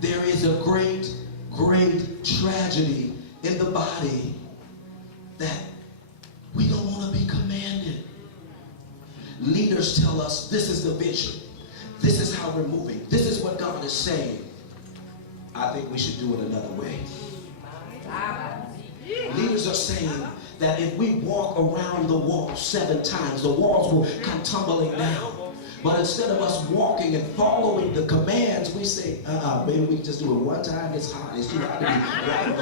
There is a great, great tragedy in the body that we don't want to be commanded. Leaders tell us this is the vision. This is how we're moving. This is what God is saying. I think we should do it another way. Leaders are saying that if we walk around the wall 7 times, the walls will come tumbling down. But instead of us walking and following the commands, we say, maybe we just do it one time. It's hot. It's too hot to be walking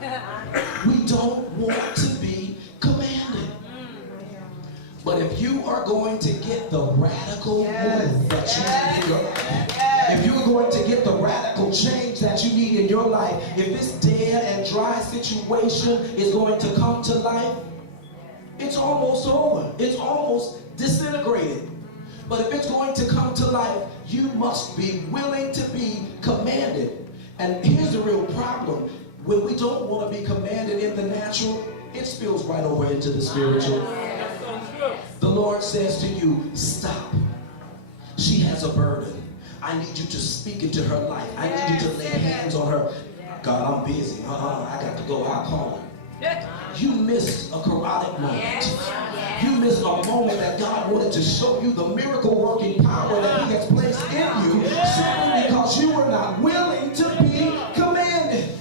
around. We don't want to be commanded. But if you are going to get the radical move that you need in your life, if you're going to get the radical change that you need in your life, if this dead and dry situation is going to come to life, it's almost over. It's almost disintegrated. But if it's going to come to life, you must be willing to be commanded. And here's the real problem. When we don't want to be commanded in the natural, it spills right over into the spiritual. The Lord says to you, stop. She has a burden. I need you to speak into her life. I need you to lay hands on her. God, I'm busy. I got to go. I'll call her. You missed a carotid moment. You missed a moment that God wanted to show you the miracle working power that He has placed in you, simply because you were not willing to be commanded.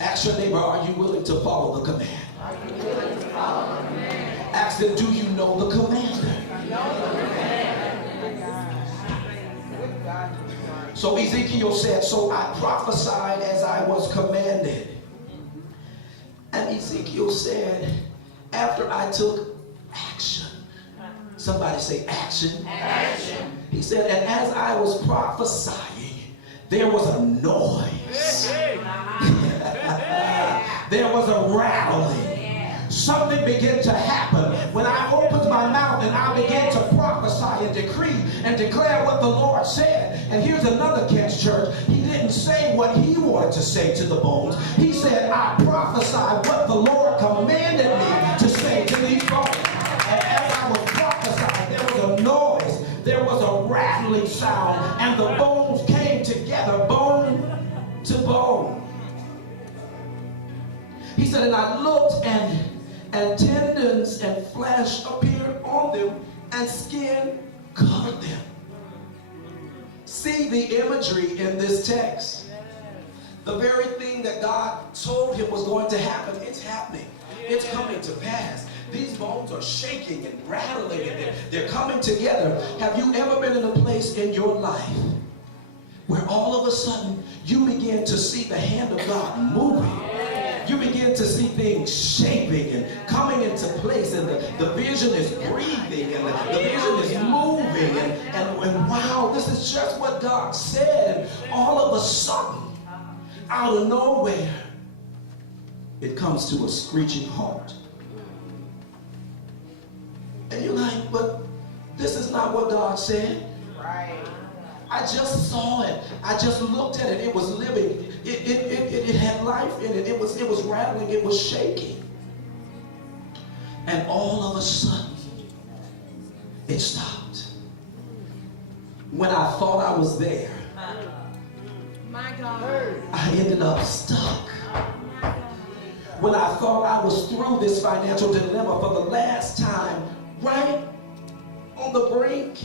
Ask your neighbor, are you willing to follow the command? Ask them, do you know the commander? So Ezekiel said, so I prophesied as I was commanded. And Ezekiel said, after I took action. Somebody say action. Action. He said, and as I was prophesying, there was a noise. There was a rattling. Something began to happen when I opened my mouth and I began to prophesy and decree and declare what the Lord said. And here's another catch, church. He didn't say what he wanted to say to the bones. He said, I prophesied what the Lord commanded me to say to these bones. And as I was prophesying, there was a noise. There was a rattling sound. And the bones came together, bone to bone. He said, and I looked, and tendons and flesh appeared on them, and skin covered them. See the imagery in this text. The very thing that God told him was going to happen, it's happening. It's coming to pass. These bones are shaking and rattling, and they're coming together. Have you ever been in a place in your life where all of a sudden you begin to see the hand of God moving? You begin to see things shaping and coming into place, and the vision is breathing, and the vision is moving, and wow, this is just what God said. And all of a sudden, out of nowhere, it comes to a screeching halt. And you're like, but this is not what God said. Right. I just saw it. I just looked at it. It was living. It had life in it. It was rattling. It was shaking. And all of a sudden, it stopped. When I thought I was there, my God, I ended up stuck. When I thought I was through this financial dilemma for the last time, right on the brink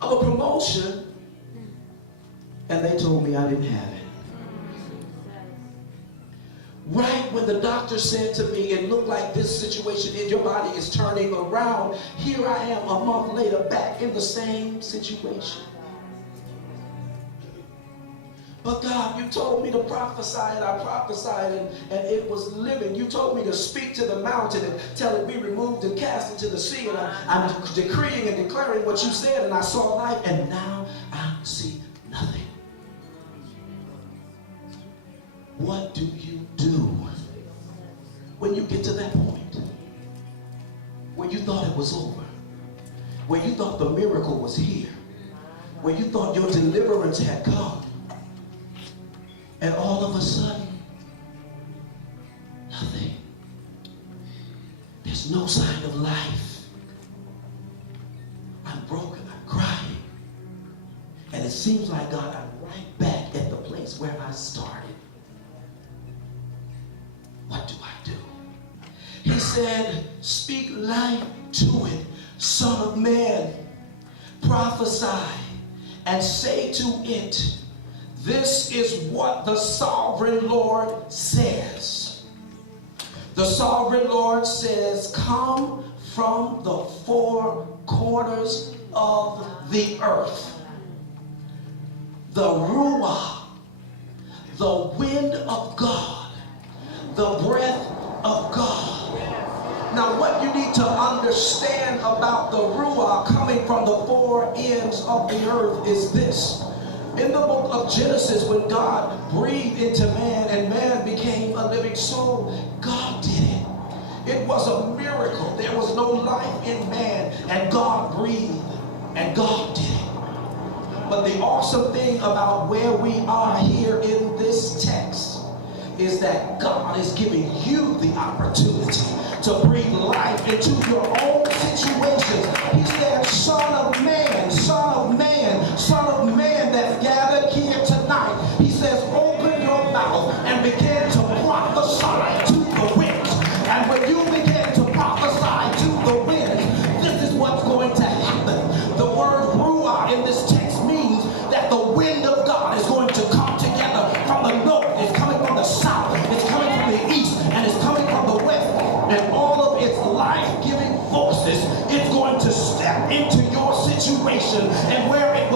of a promotion, and they told me I didn't have it. Right when the doctor said to me, it looked like this situation in your body is turning around, here I am a month later back in the same situation. But God, you told me to prophesy, and I prophesied, and it was living. You told me to speak to the mountain and tell it be removed and cast into the sea. And I'm decreeing and declaring what you said, and I saw life, and now I see nothing. What do you do when you get to that point where you thought it was over, where you thought the miracle was here, where you thought your deliverance had come? And all of a sudden, nothing. There's no sign of life. I'm broken. I'm it seems like, God, I'm right back at the place where I started. What do I do? He said, speak life to it, Son of man. Prophesy and say to it, this is what the sovereign Lord says. The sovereign Lord says, come from the four corners of the earth. The Ruah, the wind of God, the breath of God. Now what you need to understand about the Ruah coming from the four ends of the earth is this. In the book of Genesis, when God breathed into man and man became a living soul, God did it. It was a miracle. There was no life in man, and God breathed, and God did it. But the awesome thing about where we are here in this text is that God is giving you the opportunity to breathe life into your own situations. He said, Son of man, Son of man, Son of man that's gathered here tonight. He says, open your mouth and begin to prophesy to the winds. And when you begin to prophesy to the winds, this is what's going to happen. The word Ruah in this text means that the wind of God is going to come together from the north. It's coming from the south. It's coming from the east. And it's coming from the west. And all of its life-giving forces is going to step into your situation. And where it